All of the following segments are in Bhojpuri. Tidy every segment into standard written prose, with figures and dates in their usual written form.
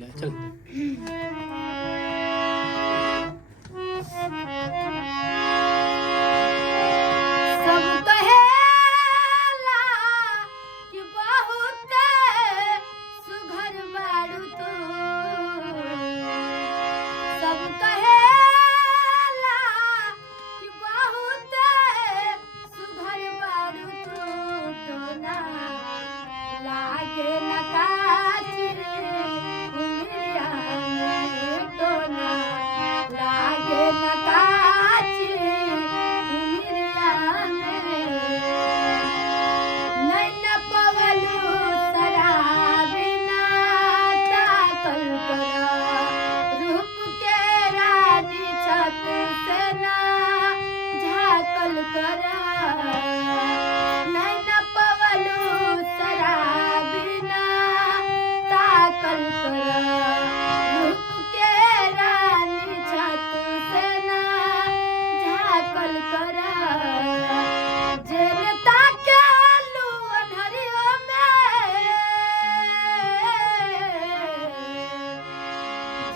चल। सब कहेला कि बहुत सुघर बाड़ू तू। सब कहेला कि बहुत सुघर बाड़ू तू। टोना लागे न काचिर उमिरिया में। टोना लागे न काचिर उमिरिया में। नैन पवलू शराबी ना ताकल करा। रूप के रानी छत से ना झाकल करा। नैन पवलू शराबी ना ताकल करा। रूप के रानी छत से ना झाकल करा। जेल ताकेलू अन्हरिया में।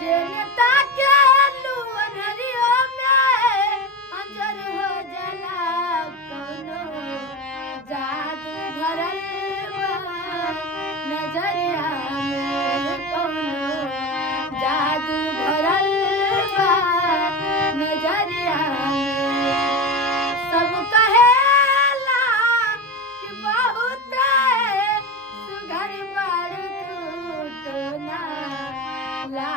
जेल ताकेलू अन्हरिया में। अंजर हो जाला कौनो जादू भरल बा नजरिया में। कौनो जादू भरल बा नजरिया में। सब कहेला कि बहुत सुघर बाड़ू तू। टोना ला